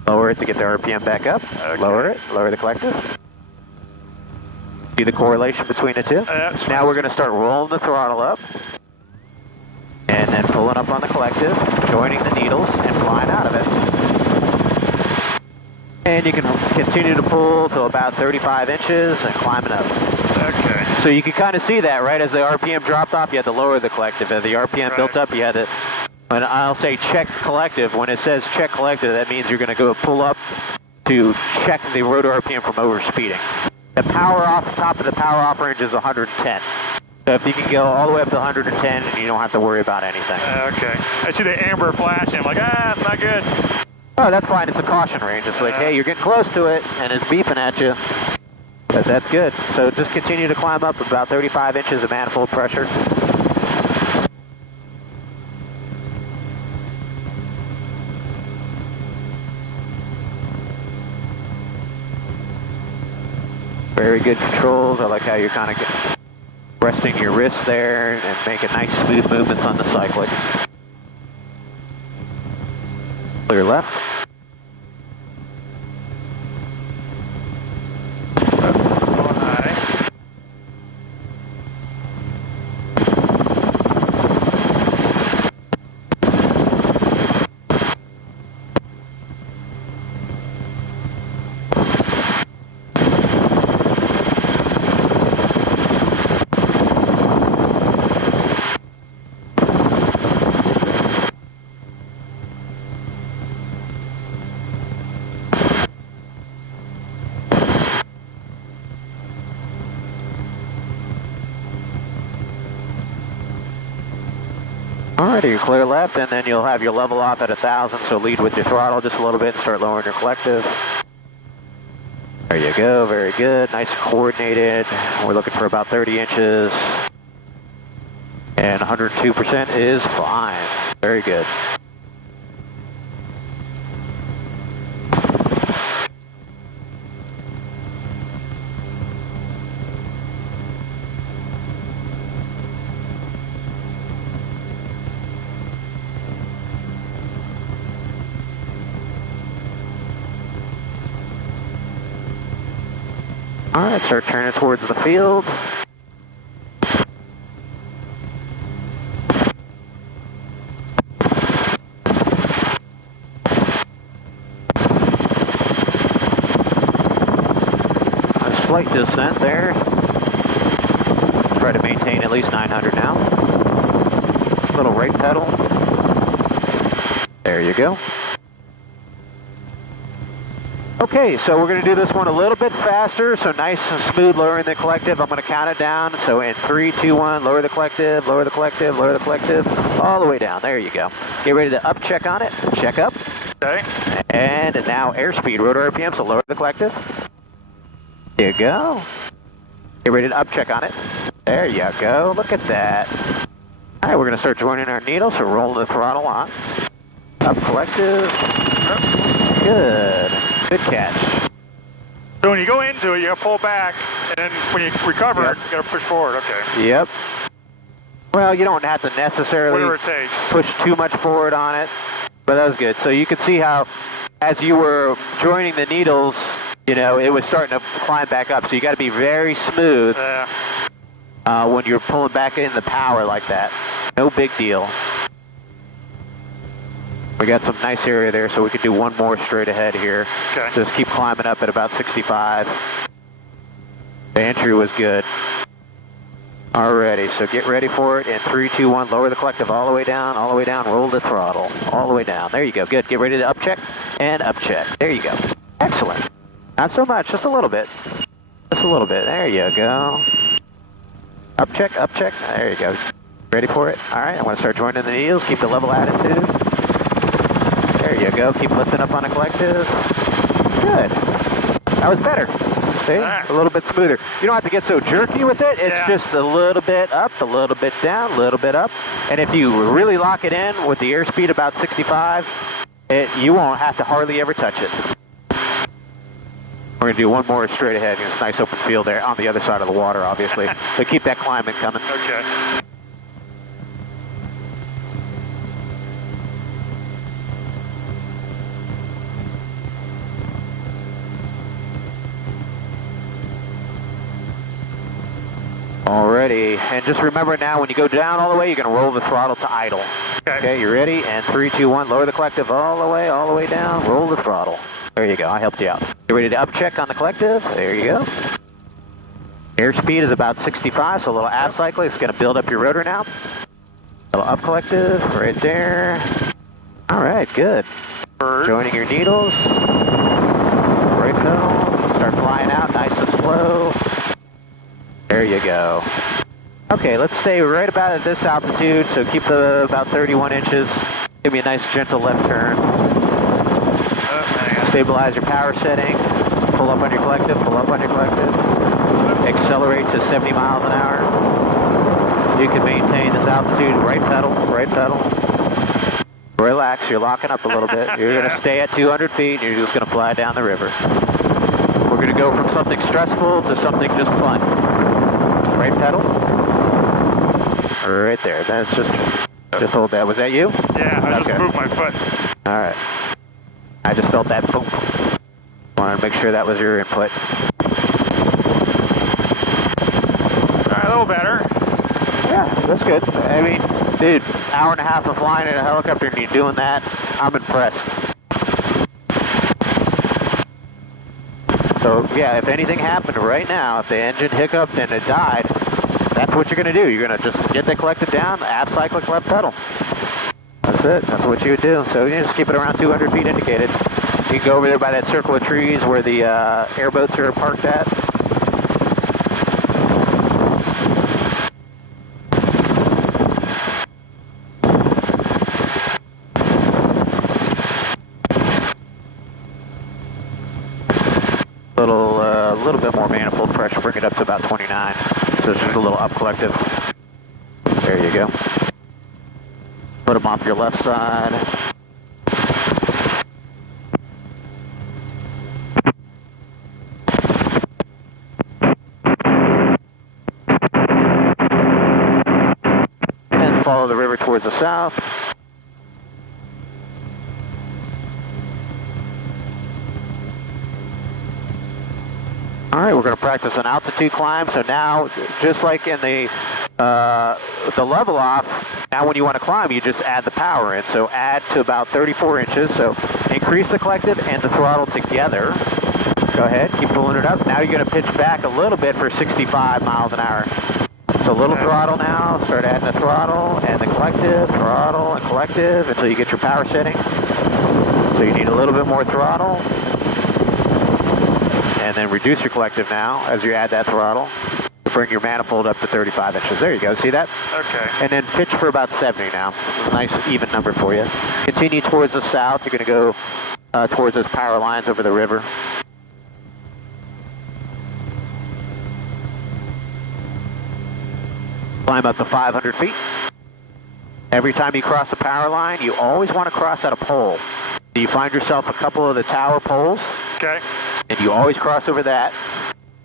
Lower it to get the RPM back up. Okay. Lower it. Lower the collective. See the correlation between the two? Now we're going to start rolling the throttle up. And then pulling up on the collective, joining the needles, and flying out of it. And you can continue to pull to about 35 inches and climbing up. Okay. So you can kind of see that, right? As the RPM dropped off, you had to lower the collective. As the RPM built up, you had to... And I'll say check collective. When it says check collective, that means you're going to go pull up to check the rotor RPM from overspeeding. The power off, top of the power off range is 110. So if you can go all the way up to 110, you don't have to worry about anything. Okay. I see the amber flashing. I'm like, it's not good. Oh, that's fine. It's a caution range. It's like, hey, you're getting close to it, and it's beeping at you. But that's good. So just continue to climb up about 35 inches of manifold pressure. Very good controls. I like how you're kind of resting your wrist there and making nice smooth movements on the cyclic. Clear left. Alrighty, you clear left, and then you'll have your level off at 1,000, so lead with your throttle just a little bit and start lowering your collective. There you go, very good, nice and coordinated. We're looking for about 30 inches. And 102% is fine, very good. Alright, start turning towards the field. A slight descent there. Try to maintain at least 900 now. Little right pedal. There you go. Okay, so we're going to do this one a little bit faster, so nice and smooth lowering the collective. I'm going to count it down, so in 3, 2, 1, lower the collective, lower the collective, lower the collective, all the way down. There you go. Get ready to up check on it, check up. Okay. And now airspeed, rotor RPM, so lower the collective. There you go. Get ready to up check on it. There you go, look at that. All right, we're going to start joining our needle, so roll the throttle on. Up collective. Good. Good catch. So when you go into it, you got to pull back, and then when you recover, you got to push forward. Okay. Yep. Well, you don't have to necessarily whatever it takes. Push too much forward on it. But that was good. So you could see how, as you were joining the needles, you know, it was starting to climb back up. So you got to be very smooth when you're pulling back in the power like that. No big deal. We got some nice area there, so we could do one more straight ahead here. Okay. Just keep climbing up at about 65. The entry was good. Alrighty, so get ready for it in 3, 2, 1. Lower the collective all the way down, roll the throttle, all the way down. There you go, good. Get ready to up check and up check. There you go. Excellent. Not so much, just a little bit. Just a little bit. There you go. Up check, up check. There you go. Ready for it? Alright, I'm going to start joining the needles. Keep the level attitude. There you go. Keep lifting up on the collective. Good. That was better. See? A little bit smoother. You don't have to get so jerky with it. It's just a little bit up, a little bit down, a little bit up. And if you really lock it in with the airspeed about 65, you won't have to hardly ever touch it. We're going to do one more straight ahead. It's a nice open field there on the other side of the water, obviously. So keep that climbing coming. Okay. Alrighty, and just remember now, when you go down all the way, you're going to roll the throttle to idle. Okay, you ready? And 3, 2, 1, lower the collective all the way down, roll the throttle. There you go, I helped you out. Get ready to up check on the collective, there you go. Airspeed is about 65, so a little ab cycle, it's going to build up your rotor now. A little up collective, right there. Alright, good. Joining your needles. Right pedal, start flying out, nice and slow. There you go. Okay, let's stay right about at this altitude, so keep about 31 inches. Give me a nice gentle left turn. Stabilize your power setting. Pull up on your collective, pull up on your collective. Accelerate to 70 miles an hour. You can maintain this altitude, right pedal, right pedal. Relax, you're locking up a little bit. You're going to stay at 200 feet, and you're just going to fly down the river. We're going to go from something stressful to something just fun. Right pedal. Right there. That's just hold that. Was that you? Yeah, I just moved my foot. All right. I just felt that boom. Wanted to make sure that was your input. All right, a little better. Yeah, that's good. I mean, dude, hour and a half of flying in a helicopter and you're doing that, I'm impressed. So yeah, if anything happened right now, if the engine hiccuped and it died, that's what you're going to do. You're going to just get the collective down, ab cyclic left pedal. That's it. That's what you would do. So you just keep it around 200 feet indicated. You can go over there by that circle of trees where the airboats are parked at. A little bit more manifold pressure, bring it up to about 29. So it's just a little up collective. There you go. Put them off your left side. And follow the river towards the south. All right, we're going to practice an altitude climb. So now, just like in the level off, now when you want to climb, you just add the power in. So add to about 34 inches. So increase the collective and the throttle together. Go ahead, keep pulling it up. Now you're going to pitch back a little bit for 65 miles an hour. So a little throttle now. Start adding the throttle and the collective, throttle and collective until you get your power setting. So you need a little bit more throttle. And then reduce your collective now as you add that throttle. Bring your manifold up to 35 inches. There you go. See that? Okay. And then pitch for about 70 now. Nice even number for you. Continue towards the south. You're going to go towards those power lines over the river. Climb up to 500 feet. Every time you cross the power line, you always want to cross at a pole. You find yourself a couple of the tower poles. Okay. And you always cross over that.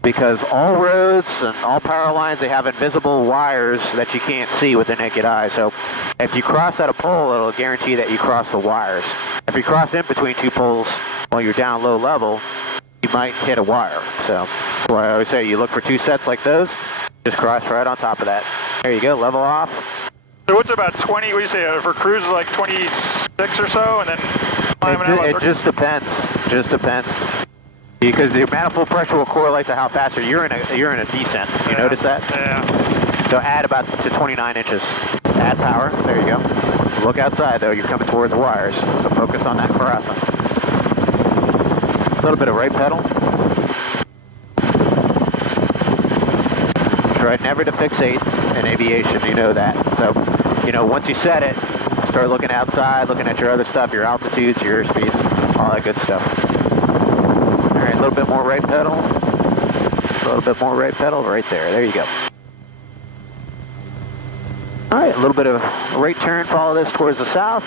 because all roads and all power lines, they have invisible wires that you can't see with the naked eye. So if you cross at a pole, it'll guarantee that you cross the wires. If you cross in between two poles while you're down low level, you might hit a wire. So that's why I always say you look for two sets like those, just cross right on top of that. There you go, level off. So what's about 20, what do you say, for cruise like 26 or so, and then climbing out? It just depends, Because the manifold pressure will correlate to how fast you're in a descent. You notice that? Yeah. So add about to 29 inches. Add power. There you go. Look outside though. You're coming toward the wires. So focus on that crossing. A little bit of right pedal. Try never to fixate in aviation. You know that. So, once you set it, start looking outside, looking at your other stuff, your altitudes, your airspeeds, all that good stuff. All right, a little bit more right pedal. A little bit more right pedal right there. There you go. All right, a little bit of right turn. Follow this towards the south.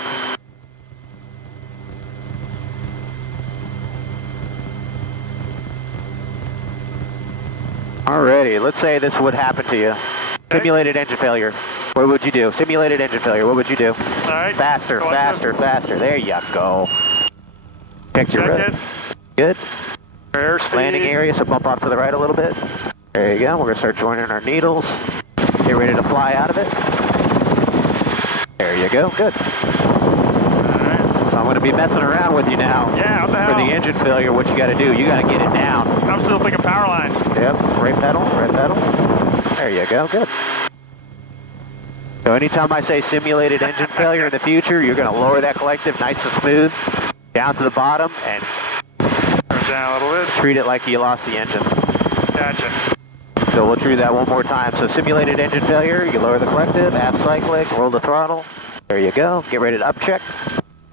Alrighty, let's say this would happen to you. Simulated engine failure. What would you do? Simulated engine failure. What would you do? All right. Faster, faster, faster. There you go. Check your road. Good. Airspeed. Landing area, so bump off to the right a little bit. There you go. We're going to start joining our needles. Get ready to fly out of it. There you go. Good. Alright. So I'm going to be messing around with you now. Yeah, what the hell? For the engine failure, what you got to do, you got to get it down. I'm still thinking power lines. Yep. Right pedal, right pedal. There you go. Good. So anytime I say simulated engine failure in the future, you're going to lower that collective nice and smooth down to the bottom and Down a little bit. treat it like you lost the engine. Gotcha. So we'll do that one more time. So simulated engine failure, you lower the collective, add cyclic, roll the throttle. There you go. Get ready to up check.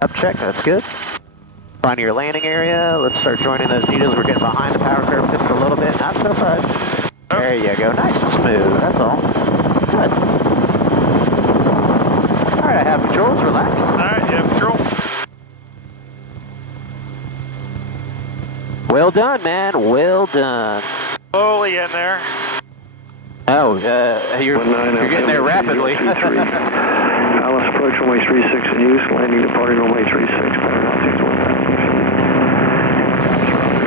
Up check, that's good. Find your landing area. Let's start joining those needles. We're getting behind the power curve just a little bit. Not so much. There you go. Nice and smooth. That's all. Good. All right, I have controls. Relax. All right, yeah, control. Well done, man. Well done. Slowly in there. Oh, you're getting there rapidly. Alice approach runway 36 in use, landing departing runway 36, power altitude 1,000 feet.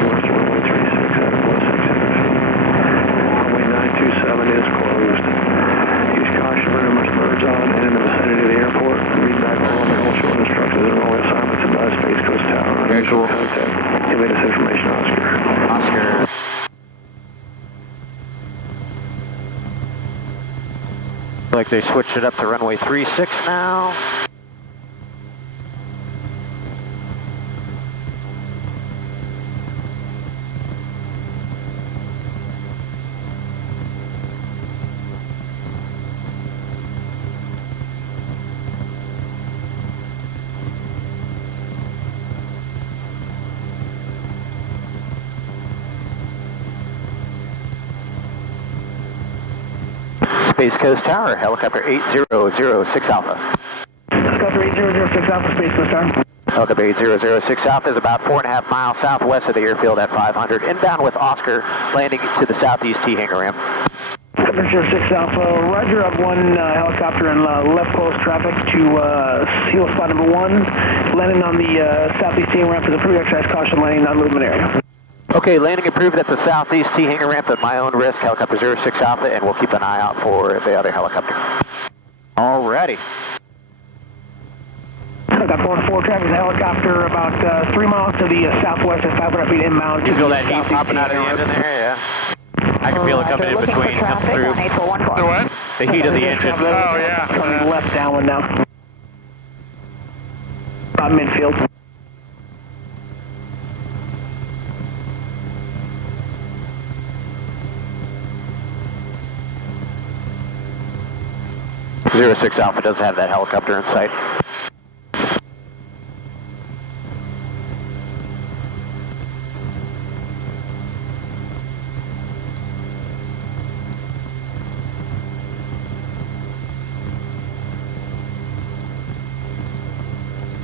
West runway 36 at 1,600 feet. Runway 927 is closed. Use caution for numerous birds on and in the vicinity of the airport. Read back all of the hold short instructions and runway assignments and by Space Coast Tower. Visual contact. Give me this information, Oscar. Oscar. Like they switched it up to runway 36 now. Space Coast Tower, helicopter 8006 Alpha. Helicopter 8006 Alpha, Space Coast Tower. Helicopter 8006 Alpha is about 4.5 miles southwest of the airfield at 500, inbound with Oscar, landing to the southeast T hangar ramp. Helicopter 06 Alpha, roger, up one helicopter in left close traffic to seal spot number 1, landing on the southeast T hangar ramp for the pre-exercise caution landing non-movement area. Okay, landing approved at the southeast T hangar ramp at my own risk, helicopter 06 Alpha, and we'll keep an eye out for the other helicopter. Alrighty. Helicopter 1-4 traffic, the helicopter about 3 miles to the southwest at 500 feet inbound. You feel that heat popping out of the engine there? Yeah. I can feel it coming in between, comes through. The what? The heat of the engine. Oh, yeah. Coming left downwind now. About midfield. Zero 06 Alpha does have that helicopter in sight.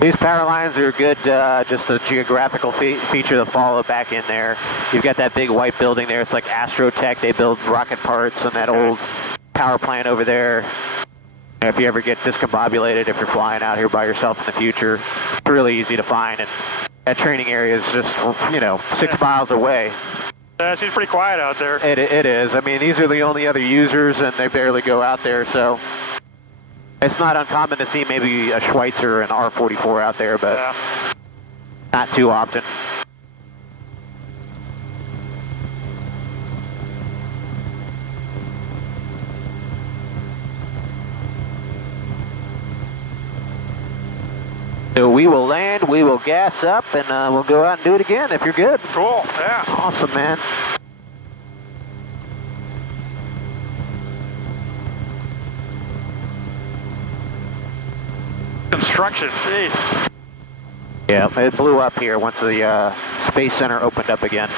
These power lines are good, just a geographical feature to follow back in there. You've got that big white building there. It's like Astrotech. They build rocket parts on that old power plant over there. If you ever get discombobulated, if you're flying out here by yourself in the future, it's really easy to find. And that training area is just, 6 miles away. She's pretty quiet out there. It is. I mean, these are the only other users, and they barely go out there, so it's not uncommon to see maybe a Schweitzer and R44 out there, but not too often. So we will land, we will gas up, and we'll go out and do it again if you're good. Cool, yeah. Awesome, man. Construction, jeez. Yeah, it blew up here once the Space Center opened up again.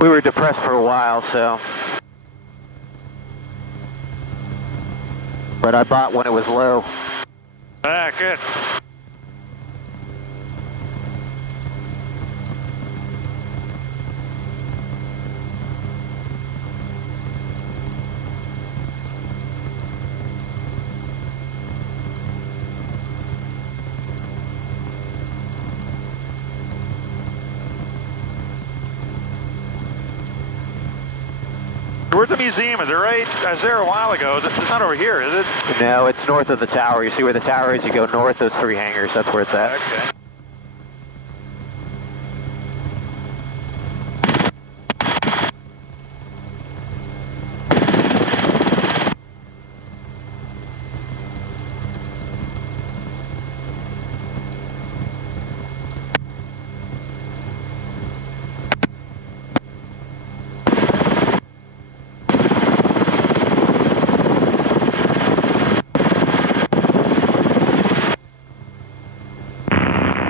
We were depressed for a while, so. But I bought when it was low. Ah, good. Where's the museum? Is it right? I was there a while ago. It's not over here, is it? No, it's north of the tower. You see where the tower is? You go north, those 3 hangars. That's where it's at. Okay.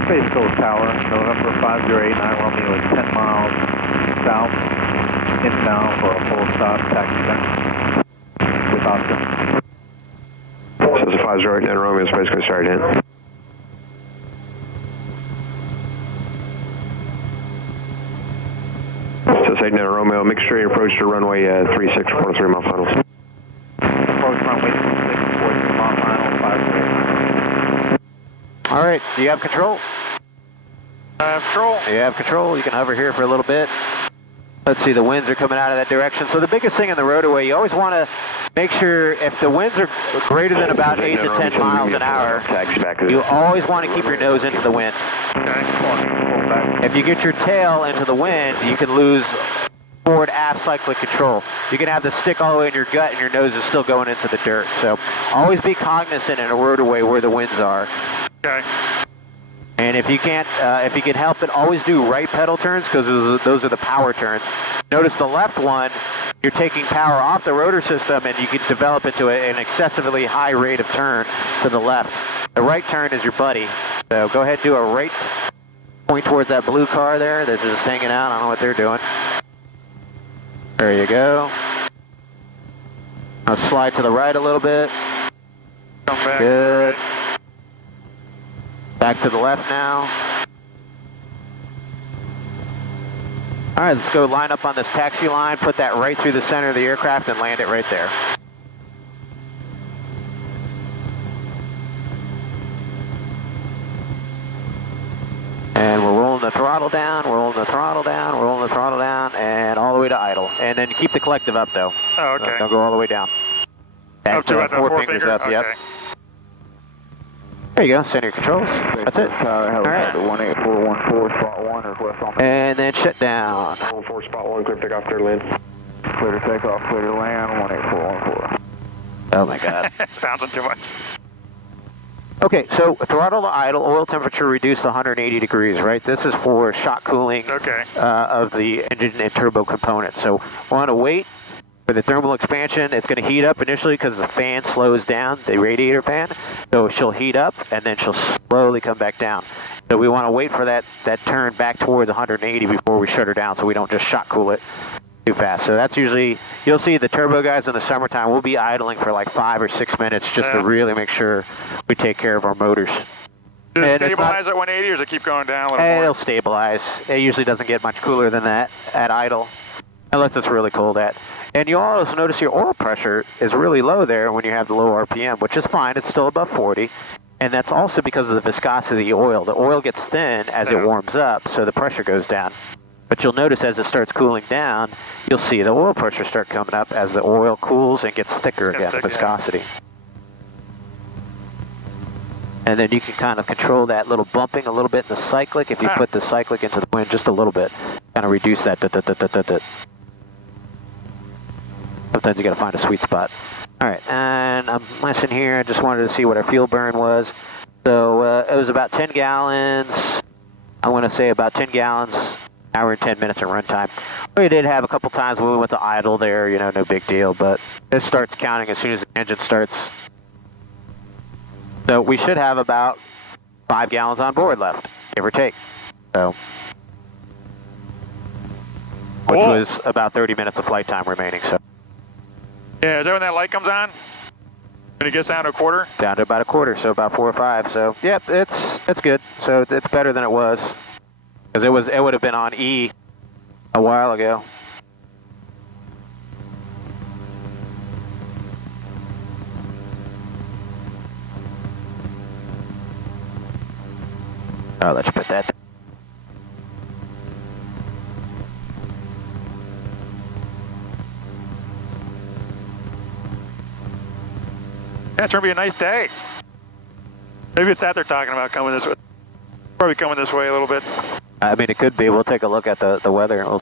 Space Coast Tower, November 5089 Romeo is 10 miles south, inbound for a full stop taxi down with Oscar. So it's a 5089 Romeo, Space Coast Tower, Dan. So it's 89 Romeo, mixed straight approach to runway 36, report 3 mile finals. Approach runway 36, 43 mile final, 5089. All right, do you have control? Control. You have control. You can hover here for a little bit. Let's see, the winds are coming out of that direction. So the biggest thing in the rotorway, you always want to make sure if the winds are greater than about 8 to 10 miles an hour, you always want to keep your nose into the wind. If you get your tail into the wind, you can lose forward aft cyclic control. You can have the stick all the way in your gut and your nose is still going into the dirt. So always be cognizant in a rotorway where the winds are. Okay. And if you can't, if you can help it, always do right pedal turns because those are the power turns. Notice the left one, you're taking power off the rotor system and you can develop it to an excessively high rate of turn to the left. The right turn is your buddy. So go ahead and do a right point towards that blue car there. They're just hanging out. I don't know what they're doing. There you go. Now slide to the right a little bit. Come back. Good. Back to the left now. All right, let's go line up on this taxi line, put that right through the center of the aircraft and land it right there. And we're rolling the throttle down, we're rolling the throttle down, we're rolling the throttle down, and all the way to idle. And then keep the collective up though. Oh, okay. Don't go all the way down. Up to four fingers up, okay. yep. There you go, center controls. That's it. All right. 18414, spot 1, request on. And then shut down. 4 spot 1, clear takeoff, clear to land. Clear to take off, clear to land, 18414. Oh my God. Bouncing too much. Okay, so throttle to idle, oil temperature reduced to 180 degrees, right? This is for shock cooling of the engine and turbo components. So we want to wait for the thermal expansion. It's going to heat up initially because the fan slows down, the radiator fan. So she'll heat up and then she'll slowly come back down. So we want to wait for that turn back towards 180 before we shut her down so we don't just shock cool it too fast. So that's usually, you'll see the turbo guys in the summertime, we'll be idling for like 5 or 6 minutes just to really make sure we take care of our motors. Does it And it's stabilize at 180 or does it keep going down a little more? It'll stabilize. It usually doesn't get much cooler than that at idle, unless it's really cold at. And you'll also notice your oil pressure is really low there when you have the low RPM, which is fine. It's still above 40. And that's also because of the viscosity of the oil. The oil gets thin as it warms up, so the pressure goes down. But you'll notice as it starts cooling down, you'll see the oil pressure start coming up as the oil cools and gets thicker again, the viscosity. And then you can kind of control that little bumping a little bit in the cyclic. If you put the cyclic into the wind just a little bit, kind of reduce that. Sometimes you got to find a sweet spot. All right, and I'm messing here. I just wanted to see what our fuel burn was. So it was about 10 gallons. I want to say about 10 gallons, hour and 10 minutes of run time. We did have a couple times when we went to idle there, you know, no big deal, but it starts counting as soon as the engine starts. So we should have about 5 gallons on board left, give or take. So, which was about 30 minutes of flight time remaining. So. Yeah, is that when that light comes on? When it gets down to a quarter? Down to about a quarter, so about 4 or 5. So, yep, it's good. So it's better than it was, because it would have been on E a while ago. Oh, let's put that. Yeah, it's going to be a nice day. Maybe it's that they're talking about coming this way. Probably coming this way a little bit. I mean, it could be. We'll take a look at the weather.